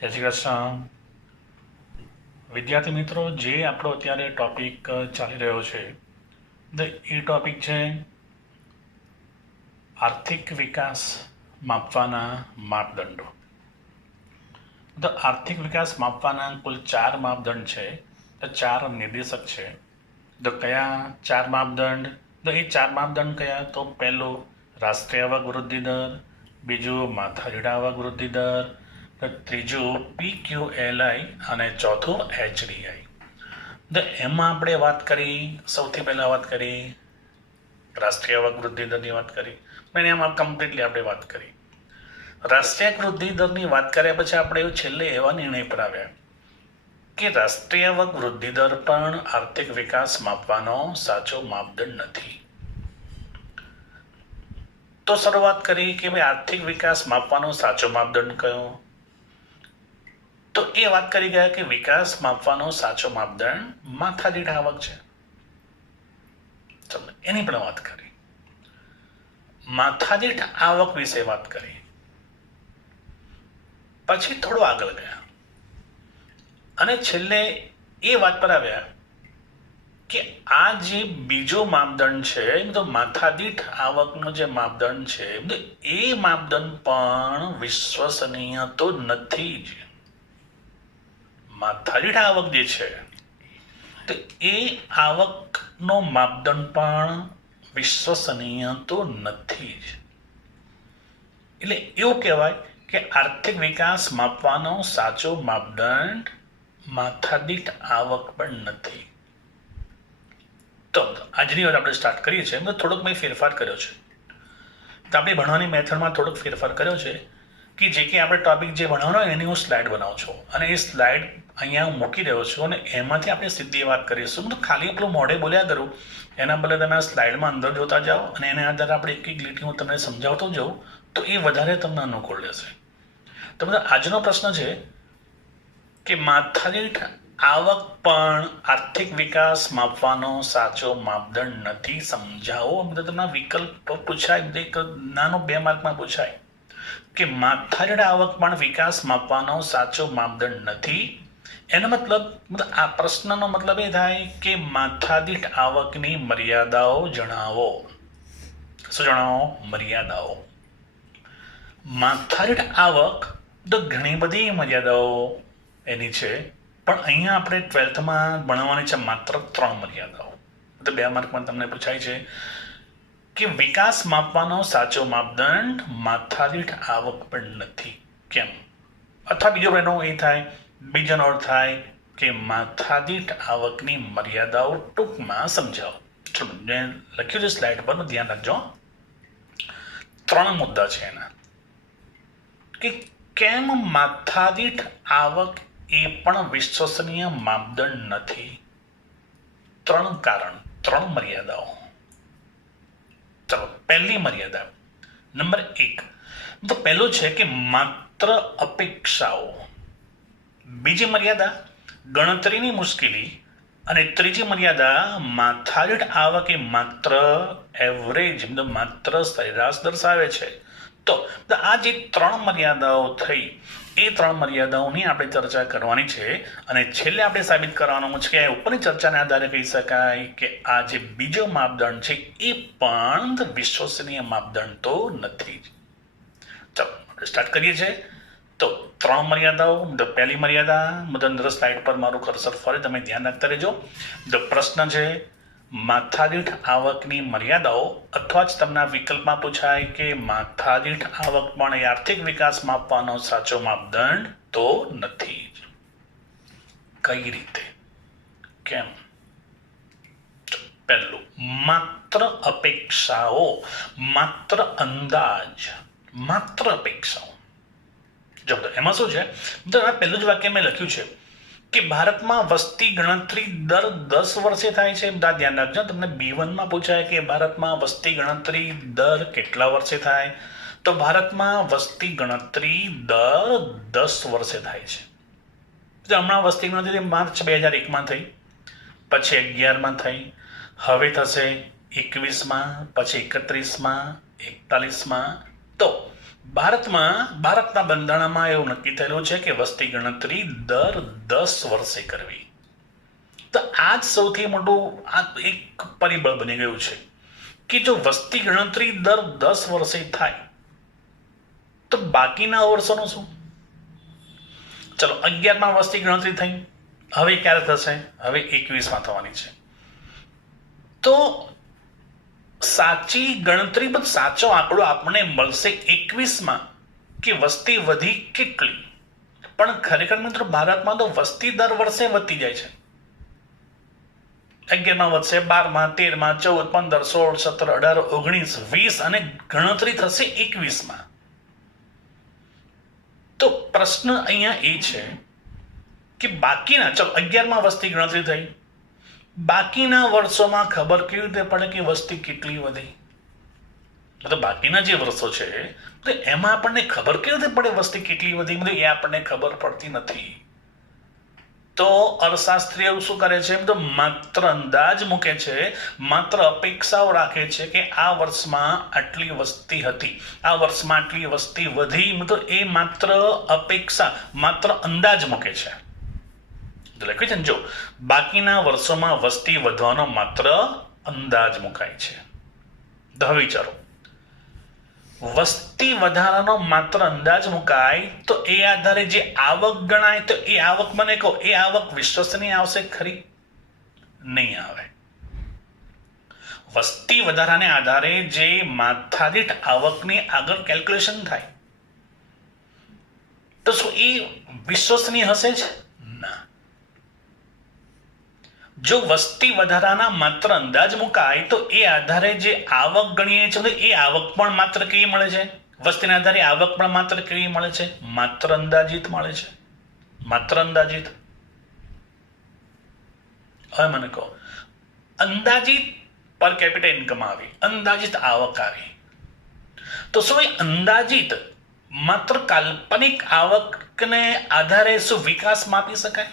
જય શ્રી કૃષ્ણ. વિદ્યાર્થી મિત્રો, જે આપણો અત્યારે ટોપિક ચાલી રહ્યો છે એ ટોપિક છે આર્થિક વિકાસ માપવાના માપદંડો. તો આર્થિક વિકાસ માપવાના કુલ 4 માપદંડ છે, તો 4 નિર્દેશક છે. તો કયા 4 માપદંડ? તો એ 4 માપદંડ કયા? તો પહેલું રાષ્ટ્રીય આવક વૃદ્ધિ દર, બીજું માથાદીઠ આવક વૃદ્ધિ દર, ત્રીજું PQLI અને ચોથું HDI. તો એમાં આપણે વાત કરી, સૌથી પહેલાં વાત કરી રાષ્ટ્રીય આવક વૃદ્ધિ દરની વાત કરી. અને એમાં કમ્પ્લીટલી આપણે વાત કરી. રાષ્ટ્રીય વૃદ્ધિ દરની વાત કર્યા પછી આપણે છેલ્લે એવા નિર્ણય પર આવ્યા કે રાષ્ટ્રીય આવક વૃદ્ધિ દર પણ આર્થિક વિકાસ માપવાનો સાચો માપદંડ નથી. તો શરૂઆત કરી કે ભાઈ આર્થિક વિકાસ માપવાનો સાચો માપદંડ કયો? તો એ વાત કરી ગયા કે વિકાસ માપવાનો સાચો માપદંડ માથાદીઠ આવક છે. ચલો એની પણ વાત કરી. માથાદીઠ આવક વિશે વાત કરી, પછી થોડું આગળ ગયા અને છેલ્લે એ વાત પર આવ્યા કે આ જે બીજો માપદંડ છે, તો માથાદીઠ આવકનો જે માપદંડ છે એ માપદંડ પણ વિશ્વસનીય તો નથી જ. માથાદીઠ આવક જે છે તો એ આવકનો માપદંડ પણ વિશ્વસનીય તો નથી જ. એટલે એવું કહેવાય કે આર્થિક વિકાસ માપવાનો સાચો માપદંડ માથાદીઠ આવક પણ નથી. તો આજની વાર આપણે સ્ટાર્ટ કરીએ છીએ. એમાં થોડોક મેં ફેરફાર કર્યો છે. તો આપણે ભણવાની મેથડમાં થોડોક ફેરફાર કર્યો છે કે જે કે આપણે ટોપિક જે ભણવાનો હોય એની હું સ્લાઇડ બનાવું છું અને એ સ્લાઇડ અહીંયા હું મૂકી રહ્યો છું અને એમાંથી આપણે સીધી વાત કરીશું. તો ખાલી આપણું મોઢે બોલ્યા કરું એના બદલે તમે આ સ્લાઇડમાં અંદર જોતા જાઓ અને એના આધારે આપણે એક એક લીટી હું તમને સમજાવતો જાઉં તો એ વધારે તમને અનુકૂળ રહેશે. તો બધા આજનો પ્રશ્ન છે કે માથાદીઠ આવક પણ આર્થિક વિકાસ માપવાનો સાચો માપદંડ નથી, સમજાવો. બધા તમને વિકલ્પ પૂછાય, એક નાનો 2 માર્કમાં પૂછાય કે માથાદીઠ આવક પણ વિકાસ માપવાનો સાચો માપદંડ નથી. એનો મતલબ આ પ્રશ્નનો મતલબ એ થાય કે માથાદીઠ આવકની મર્યાદાઓ જણાવો. શું જણાવો? મર્યાદાઓ. માથાદીઠ આવક તો ઘણી બધી મર્યાદાઓ એની છે, પણ અહીંયા આપણે 12થમાં ભણવાની છે માત્ર 3 મર્યાદાઓ. તો 2 માર્કમાં તમને પૂછાય છે કે વિકાસ માપવાનો સાચો માપદંડ માથાદીઠ આવક પણ નથી, કેમ? અથવા બીજો એનો એ થાય, બીજાનો અર્થ થાય કે માથાદીઠ આવકની મર્યાદાઓ ટૂંકમાં સમજાવો. ચલો મેં લખ્યું છે સ્લાઇડ પર, ધ્યાન રાખજો. 3 મુદ્દા છે એના કે કેમ માથાદીઠ આવક એ પણ વિશ્વસનીય માપદંડ નથી. 3 કારણ, 3 મર્યાદાઓ. ચલો પહેલી મર્યાદા નંબર 1. તો પહેલું છે કે માત્ર અપેક્ષાઓ. બીજી મર્યાદા ગણતરીની મુશ્કેલી અને ત્રીજી મર્યાદા માથાદીઠ આવક એ માત્ર એવરેજ, માત્ર સરેરાશ દર્શાવે છે. તો આ જે 3 મર્યાદાઓ થઈ એ 3 મર્યાદાઓની આપણે ચર્ચા કરવાની છે અને છેલ્લે આપણે સાબિત કરવાનું છે કે ઉપરની ચર્ચાના આધારે કહી શકાય કે આ જે બીજો માપદંડ છે એ પણ વિશ્વસનીય માપદંડ તો નથી જ. ચાલો આપણે સ્ટાર્ટ કરીએ છીએ. તો 3 મર્યાદાઓ. પહેલી મર્યાદા અંદર સ્લાઇડ પર મારું કર્સર ફરે, તમે ધ્યાન રાખતા રહેજો. પ્રશ્ન છે માથાદીઠ આવકની મર્યાદાઓ, અથવા જ તમને વિકલ્પમાં પૂછાય કે માથાદીઠ આવક પણ એ આર્થિક વિકાસ માપવાનો સાચો માપદંડ તો નથી. કઈ રીતે? કેમ? પહેલું, માત્ર અપેક્ષાઓ, માત્ર અંદાજ, માત્ર અપેક્ષાઓ. જો એમાં શું છે, તો આ પહેલું જ વાક્ય મેં લખ્યું છે કે ભારતમાં વસ્તી ગણતરી દર 10 વર્ષે થાય છે. બધા ધ્યાન રાખજો. તમને B1માં પૂછાય કે ભારતમાં વસ્તી ગણતરી દર કેટલા વર્ષે થાય? તો ભારતમાં વસ્તી ગણતરી દર 10 વર્ષે થાય છે. હમણાં વસ્તી ગણતરી માર્ચ 2001માં થઈ, પછી 11માં થઈ, હવે થશે 21માં, પછી 31માં, 41માં. તો ભારતના બંધારણમાં એવું નક્કી થયેલું છે કે વસ્તી ગણતરી દર 10 વર્ષે કરવી. તો આ જ સૌથી મોટું આ એક પરિબળ બની ગયું છે કે જો વસ્તી ગણતરી દર 10 વર્ષે થાય તો બાકીના વર્ષોનું શું? ચલો 11માં વસ્તી ગણતરી થઈ, હવે ક્યારે થશે? હવે 21માં થવાની છે. તો સાચી ગણતરી પણ સાચો આંકડો આપણને મળશે 21માં કે વસ્તી વધી કેટલી. પણ ખરેખર મિત્રો ભારતમાં તો વસ્તી દર વર્ષે વધતી જાય છે. 11માં વધશે, 12માં, 13માં, 14, 15, 16, 17, 18, 19, 20 અને ગણતરી થશે 21માં. તો પ્રશ્ન અહીંયા એ છે કે બાકીના, ચલો 11માં વસ્તી ગણતરી થઈ, બાકીના વર્ષોમાં ખબર કેવી રીતે પડે કે વસ્તી કેટલી વધી? તો બાકીના જે વર્ષો છે તો એમાં આપણને ખબર કેવી રીતે પડે વસ્તી કેટલી વધી? એ આપણને ખબર પડતી નથી. તો અર્થશાસ્ત્રીઓ શું કરે છે? તો માત્ર અંદાજ મૂકે છે, માત્ર અપેક્ષાઓ રાખે છે કે આ વર્ષમાં આટલી વસ્તી હતી, આ વર્ષમાં આટલી વસ્તી વધી. તો એ માત્ર અપેક્ષા, માત્ર અંદાજ મૂકે છે. લખ્યું છે ને, જો બાકીના વર્ષોમાં વસ્તી વધવાનો માત્ર અંદાજ મુકાય છે. તો હવે વિચારો, વસ્તી વધારાનો માત્ર અંદાજ મુકાય તો એ આધારે જે આવક ગણાય, તો એ આવક, મને કહો, એ આવક વિશ્વસનીય આવશે ખરી? નહીં આવે. વસ્તી વધારાને આધારે જે માથાદીઠ આવકની આગળ કેલ્ક્યુલેશન થાય, તો શું એ વિશ્વસનીય હશે જ? ના. જો વસ્તી વધારાના માત્ર અંદાજ મુકાય તો એ આધારે જે આવક ગણીએ છીએ, એ આવક પણ માત્ર કેવી મળે છે? વસ્તીના આધારે આવક પણ માત્ર કેવી મળે છે? માત્ર અંદાજિત મળે છે. માત્ર અંદાજિત. હવે મને કહો, અંદાજિત પર કેપિટા ઇન્કમ આવી, અંદાજિત આવક આવી, તો શું એ અંદાજિત માત્ર કાલ્પનિક આવકને આધારે શું વિકાસ માપી શકાય?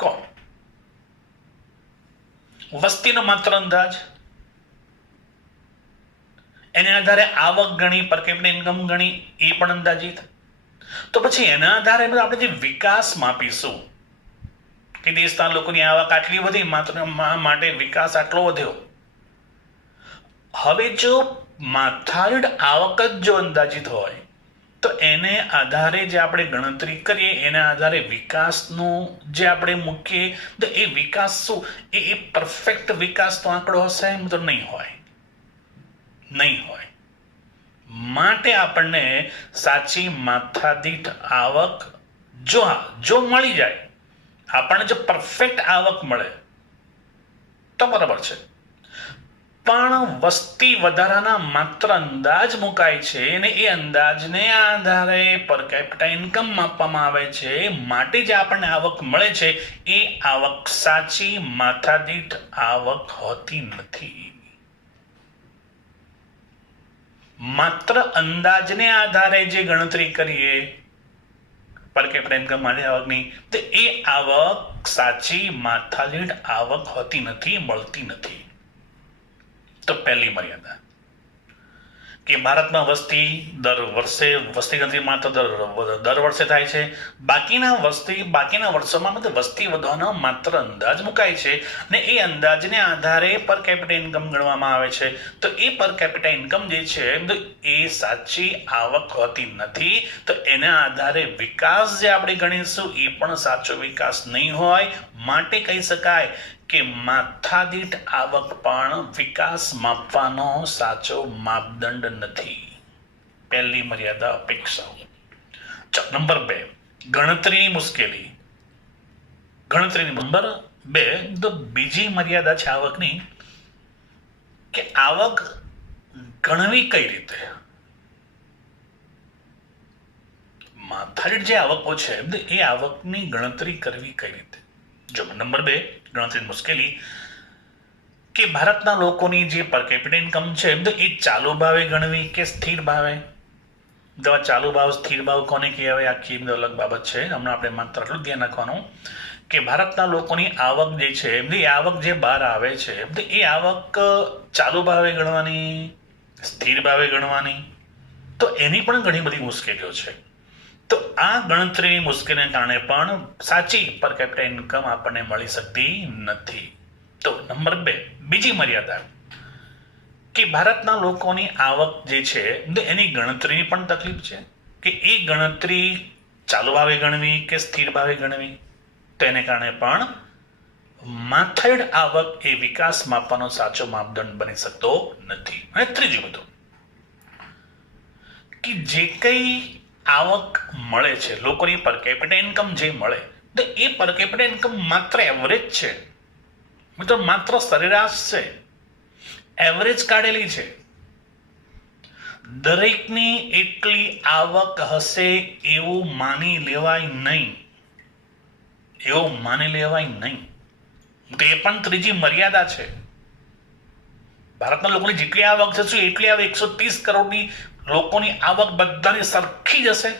કોણ? વસ્તીનો માત્ર અંદાજ, એને આધારે આવક ગણી, પર કેપિટા ઇન્કમ ગણી, એ પણ અંદાજિત. તો પછી એના આધારે આપણે જે વિકાસ માપીશું કે દેશના લોકોની આવક આટલી વધી, માત્ર માટે વિકાસ આટલો વધ્યો. હવે જો માથાદીઠ આવક જ જો અંદાજિત હોય તો એને આધારે જે આપણે ગણતરી કરીએ, એના આધારે વિકાસનું જે આપણે મૂકીએ, તો એ વિકાસ શું એ પરફેક્ટ વિકાસનો આંકડો હશે? તો નહીં હોય, નહીં હોય. માટે આપણને સાચી માથાદીઠ આવક જો મળી જાય, આપણને જો પરફેક્ટ આવક મળે તો બરાબર છે. પણ વસ્તી વધારાના માત્ર અંદાજ મુકાય છે અને એ અંદાજને આધારે પર કેપિટા ઇન્કમ માપવામાં આવે છે. માટે જે આપણને આવક મળે છે એ આવક સાચી માથાદીઠ આવક હોતી નથી. માત્ર અંદાજને આધારે જે ગણતરી કરીએ પર કેપિટા ઇન્કમ માટે આવકની, તો એ આવક સાચી માથાદીઠ આવક હોતી નથી, મળતી નથી. તો પહેલી મર્યાદા કે ભારતમાં વસ્તી ગણતરી માત્ર દર વર્ષે થાય છે. બાકીના વર્ષોમાં વસ્તી વધવાનો માત્ર અંદાજ મુકાય છે અને એ અંદાજને આધારે પર કેપિટા ઇન્કમ ગણવામાં આવે છે. તો એ પર કેપિટા ઇન્કમ જે છે એ સાચી આવક હોતી નથી. તો એના આધારે વિકાસ જે આપણે ગણીશું એ પણ સાચો વિકાસ નહીં હોય. માટે કહી શકાય કે માથાદીઠ આવક પણ વિકાસ માપવાનો સાચો માપદંડ નથી. પહેલી મર્યાદા અપેક્ષાઓ. નંબર 2, ગણતરીની મુશ્કેલી. નંબર 2, તો બીજી મર્યાદા છે આવકની કે આવક ગણવી કઈ રીતે? માથાદીઠ જે આવકો છે એ આવકની ગણતરી કરવી કઈ રીતે? જો નંબર 2, ગણતરીની મુશ્કેલી કે ભારતના લોકોની જે પર કેપિટા ઇન્કમ છે એ ચાલુ ભાવે ગણવી કે સ્થિર ભાવે? ચાલુ ભાવ, સ્થિર ભાવ કોને કહેવાય? આખી અલગ બાબત છે. હમણાં આપણે માત્ર એટલું ધ્યાન રાખવાનું કે ભારતના લોકોની આવક જે છે એ આવક જે બહાર આવે છે એ આવક ચાલુ ભાવે ગણવાની, સ્થિર ભાવે ગણવાની? તો એની પણ ઘણી બધી મુશ્કેલીઓ છે. તો આ ગણતરીની મુશ્કેલીને કારણે પણ સાચી પર કેપિટા ઇન્કમ આપણને મળી શકતી નથી. તો નંબર 2, બીજી મર્યાદા કે ભારતના લોકોની આવક જે છે એની ગણતરીની પણ તકલીફ છે કે એ ગણતરી ચાલુ ભાવે ગણવી કે સ્થિર ભાવે ગણવી. તો એને કારણે પણ માથેડ આવક એ વિકાસ માપવાનો સાચો માપદંડ બની શકતો નથી. અને ત્રીજું બધું કે જે કંઈ આવક મળે છે, લોકોની પર કેપિટા ઇન્કમ જે મળે, તો એ પર કેપિટા ઇન્કમ માત્ર એવરેજ છે મિત્રો, માત્ર સરેરાશ છે, એવરેજ કાઢેલી છે. દરેકની એટલી આવક હશે એવું માની લેવાય નહીં, એવું માની લેવાય નહીં. તો એ પણ ત્રીજી મર્યાદા છે. ભારતના લોકોની જેટલી આવક છે શું એટલી આવક 130 કરોડની લોકોની આવક બધાની સરખી જ હશે?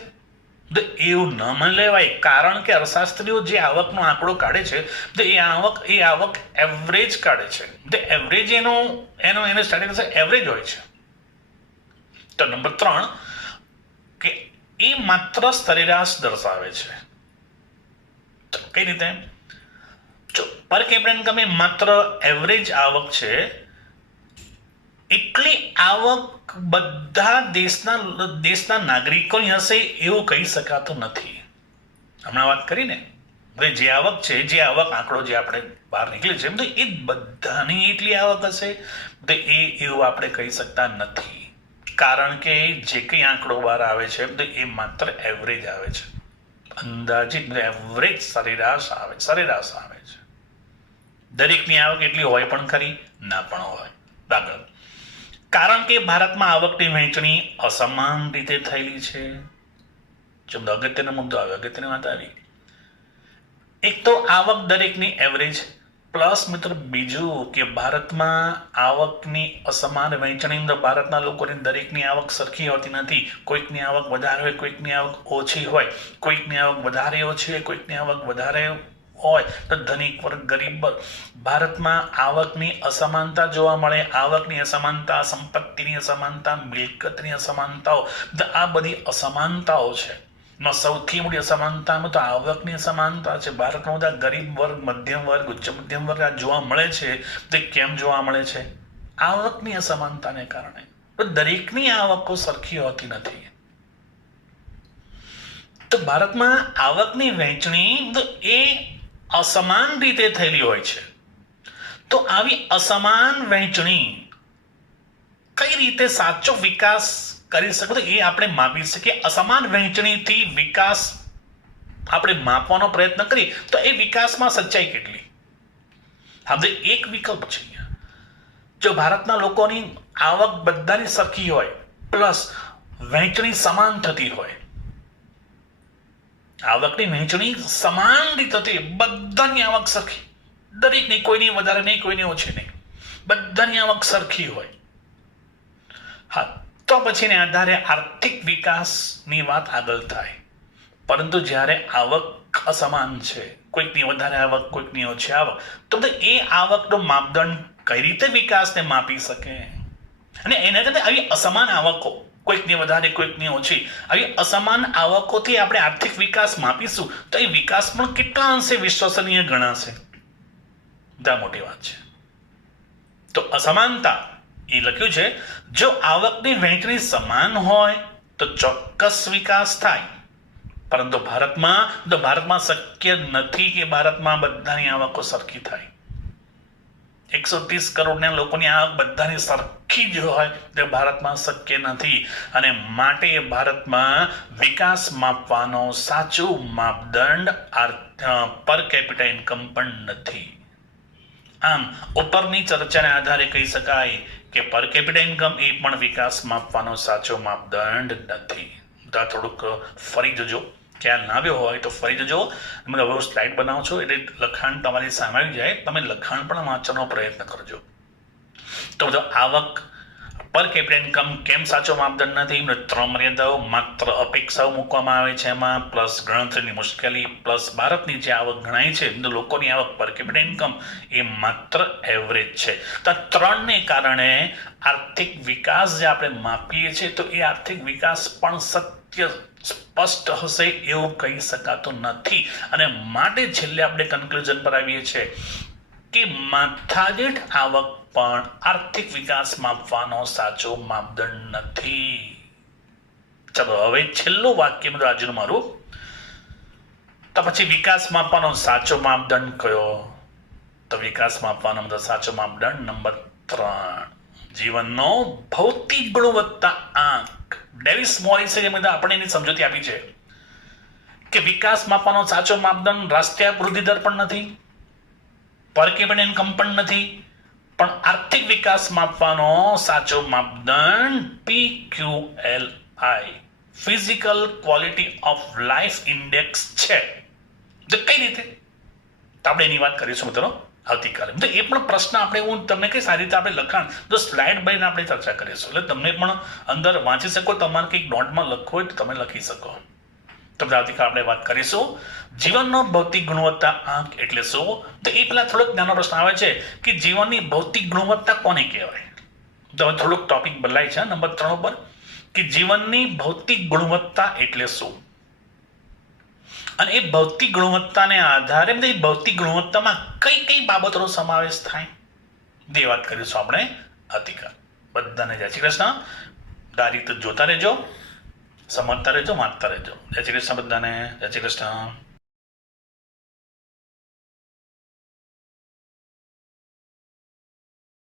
તો એવું ન માની લેવાય. કારણ કે અર્થશાસ્ત્રીઓ જે આવકનો આંકડો કાઢે છે તો એ આવક એવરેજ કાઢે છે. તો એવરેજ એનો સ્ટાર્ટિંગ એવરેજ હોય છે. તો નંબર 3 કે એ માત્ર સરેરાશ દર્શાવે છે. તો કઈ રીતે? જો પર કેપિટા ઇન્કમ એ માત્ર એવરેજ આવક છે, એટલી આવક બધા દેશના નાગરિકોની હશે એવું કહી શકાતું નથી. હમણાં વાત કરીને જે આવક છે, જે આવક આંકડો જે આપણે બહાર નીકળે છે, તો એ બધાની એટલી આવક હશે તો એવું આપણે કહી શકતા નથી. કારણ કે જે કંઈ આંકડો બહાર આવે છે તો એ માત્ર એવરેજ આવે છે, અંદાજિત એવરેજ સરેરાશ આવે છે. દરેકની આવક એટલી હોય પણ ખરી, ના પણ હોય. દાખલ કારણ કે ભારતમાં આવકની વહેંચણી અસમાન રીતે થયેલી છે. જો અગત્યનો મુદ્દો આવ્યો, અગત્યની વાત આવી. એક તો આવક દરેકની એવરેજ, પ્લસ મિત્ર બીજું કે ભારતમાં આવકની અસમાન વહેંચણી અંદર ભારતના લોકોની દરેકની આવક સરખી હોતી નથી. કોઈકની આવક વધારે હોય, કોઈકની આવક ઓછી હોય, કોઈકની આવક વધારે ઓછી હોય, કોઈકની આવક વધારે હોય, તો ધનિક વર્ગ, ગરીબ વર્ગ. ભારતમાં આવકની અસમાનતા જોવા મળે. આવકની અસમાનતા, સંપત્તિની અસમાનતા, મિલકતની અસમાનતાઓ, આ બધી અસમાનતાઓ છે. સૌથી મોટી અસમાનતામાં તો આવકની અસમાનતા છે. ભારતમાં બધા ગરીબ વર્ગ, મધ્યમ વર્ગ, ઉચ્ચ મધ્યમ વર્ગ આ જોવા મળે છે. તે કેમ જોવા મળે છે? આવકની અસમાનતાને કારણે. દરેકની આવકો સરખી હોતી નથી. તો ભારતમાં આવકની વહેંચણી એ અસમાન રીતે થયેલી હોય છે. તો આવી અસમાન વહેંચણી કઈ રીતે સાચો વિકાસ કરી શકે તો એ આપણે માપી શકીએ. અસમાન વહેંચણીથી વિકાસ આપણે માપવાનો પ્રયત્ન કરીએ તો એ વિકાસમાં સચ્ચાઈ કેટલી? હવે એક વિકલ્પ છે. જો ભારતના લોકોની આવક બધાની સરખી હોય, પ્લસ વહેંચણી સમાન થતી હોય, આવકની વહેંચણી સમાન રીતે થતી, બધાની આવક સરખી, દરેકની, કોઈની વધારે નહીં, કોઈની ઓછી નહીં, બધાની આવક સરખી હોય, હા, તો પછીને આધારે આર્થિક વિકાસની વાત આગળ થાય. પરંતુ જ્યારે આવક અસમાન છે, કોઈકની વધારે આવક, કોઈકની ઓછી આવક, તો એ આવકનો માપદંડ કઈ રીતે વિકાસને માપી શકે? અને એના કરતા આવી અસમાન આવકો, કોઈકની વધારે, કોઈકની ઓછી, આવી અસમાન આવકોથી આપણે આર્થિક વિકાસ માપીશું તો એ વિકાસ પણ કેટલા અંશે વિશ્વસનીય ગણાશે? આ મોટી વાત છે. તો અસમાનતા એ લખ્યું છે, જો આવકની વહેંચણી સમાન હોય તો ચોક્કસ વિકાસ થાય. પરંતુ ભારતમાં શક્ય નથી કે ભારતમાં બધાની આવકો સરખી થાય. 130 કરોડના લોકોની આવક બધાની સરખી જ હોય તે ભારતમાં શક્ય નથી. અને માટે ભારતમાં વિકાસ માપવાનો સાચો માપદંડ પર કેપિટા ઇન્કમ પણ નથી. આમ ઉપરની ચર્ચાના આધારે કહી શકાય કે પર કેપિટા ઇન્કમ એ પણ વિકાસ માપવાનો સાચો માપદંડ નથી. થોડુંક ફરી જજો, ખ્યાલ ના આવ્યો હોય તો ફરી જજો. તમે હવે સ્લાઇડ બનાવો છો એટલે લખાણ તમારી સામે આવી જાય, તમે લખાણ પણ વાંચવાનો પ્રયત્ન કરજો. તો બધો આવક, પર કેપિટા ઇન્કમ કેમ સાચો માપદંડ નથી? 3 મર્યાદાઓ, માત્ર અપેક્ષાઓ મૂકવામાં આવે છે એમાં, પ્લસ ગણતરીની મુશ્કેલી, પ્લસ ભારતની જે આવક ગણાય છે લોકોની આવક પર કેપિટા ઇન્કમ એ માત્ર એવરેજ છે. તો 3ને કારણે આર્થિક વિકાસ જે આપણે માપીએ છીએ તો એ આર્થિક વિકાસ પણ સત્ય સ્પષ્ટ હશે એવું કહી શકાતું નથી. અને માટે છેલ્લે આપણે કન્ક્લુઝન પર આવીએ છીએ કે માથાદીઠ આવક પણ આર્થિક વિકાસ માપવાનો સાચો માપદંડ નથી. ચલો હવે છેલ્લું વાક્ય બધું આજનું મારું. તો પછી વિકાસ માપવાનો સાચો માપદંડ કયો? તો વિકાસ માપવાનો બધો સાચો માપદંડ નંબર 3, જીવનનો ભૌતિક ગુણવત્તા આંક. ડેવિસ મોરિસે જે બધા આપણે એની સમજૂતી આપી છે કે વિકાસ માપવાનો સાચો માપદંડ રાષ્ટ્રીય વૃદ્ધિ દર પણ નથી, પર કેપિટા ઇન્કમ પણ નથી, પણ આર્થિક વિકાસ માપવાનો સાચો માપદંડ PQLI, physical quality of life index છે. તો કઈ રીતે? તો આપણે એની વાત કરીશું મિત્રો આવતીકાલે. તો એ પણ પ્રશ્ન આપણે હું તમને કઈ સારી રીતે આપણે લખાણ તો સ્લાઇડ બનીને આપણે ચર્ચા કરીશું, એટલે તમને પણ અંદર વાંચી શકો, તમારે કંઈક નોટમાં લખવું હોય તો તમે લખી શકો. તો આવતીકાલે આપણે વાત કરીશું જીવનનો ભૌતિક ગુણવત્તા આંક એટલે શું. તો એ પહેલા થોડોક નાનો પ્રશ્ન આવે છે કે જીવનની ભૌતિક ગુણવત્તા કોને કહેવાય? તો હવે થોડુંક ટોપિક બદલાય છે નંબર 3 ઉપર કે જીવનની ભૌતિક ગુણવત્તા એટલે શું, અને એ ભૌતિક ગુણવત્તાને આધારે એ ભૌતિક ગુણવત્તામાં કઈ કઈ બાબતોનો સમાવેશ થાય તે વાત કરીશું આપણે આવતીકાલ. બધાને જય શ્રી કૃષ્ણ. દારી તો જોતા રહેજો, સમજતા રહેજો, વાંચતા રહેજો. જય શ્રી કૃષ્ણ બધાને. જય શ્રી કૃષ્ણ.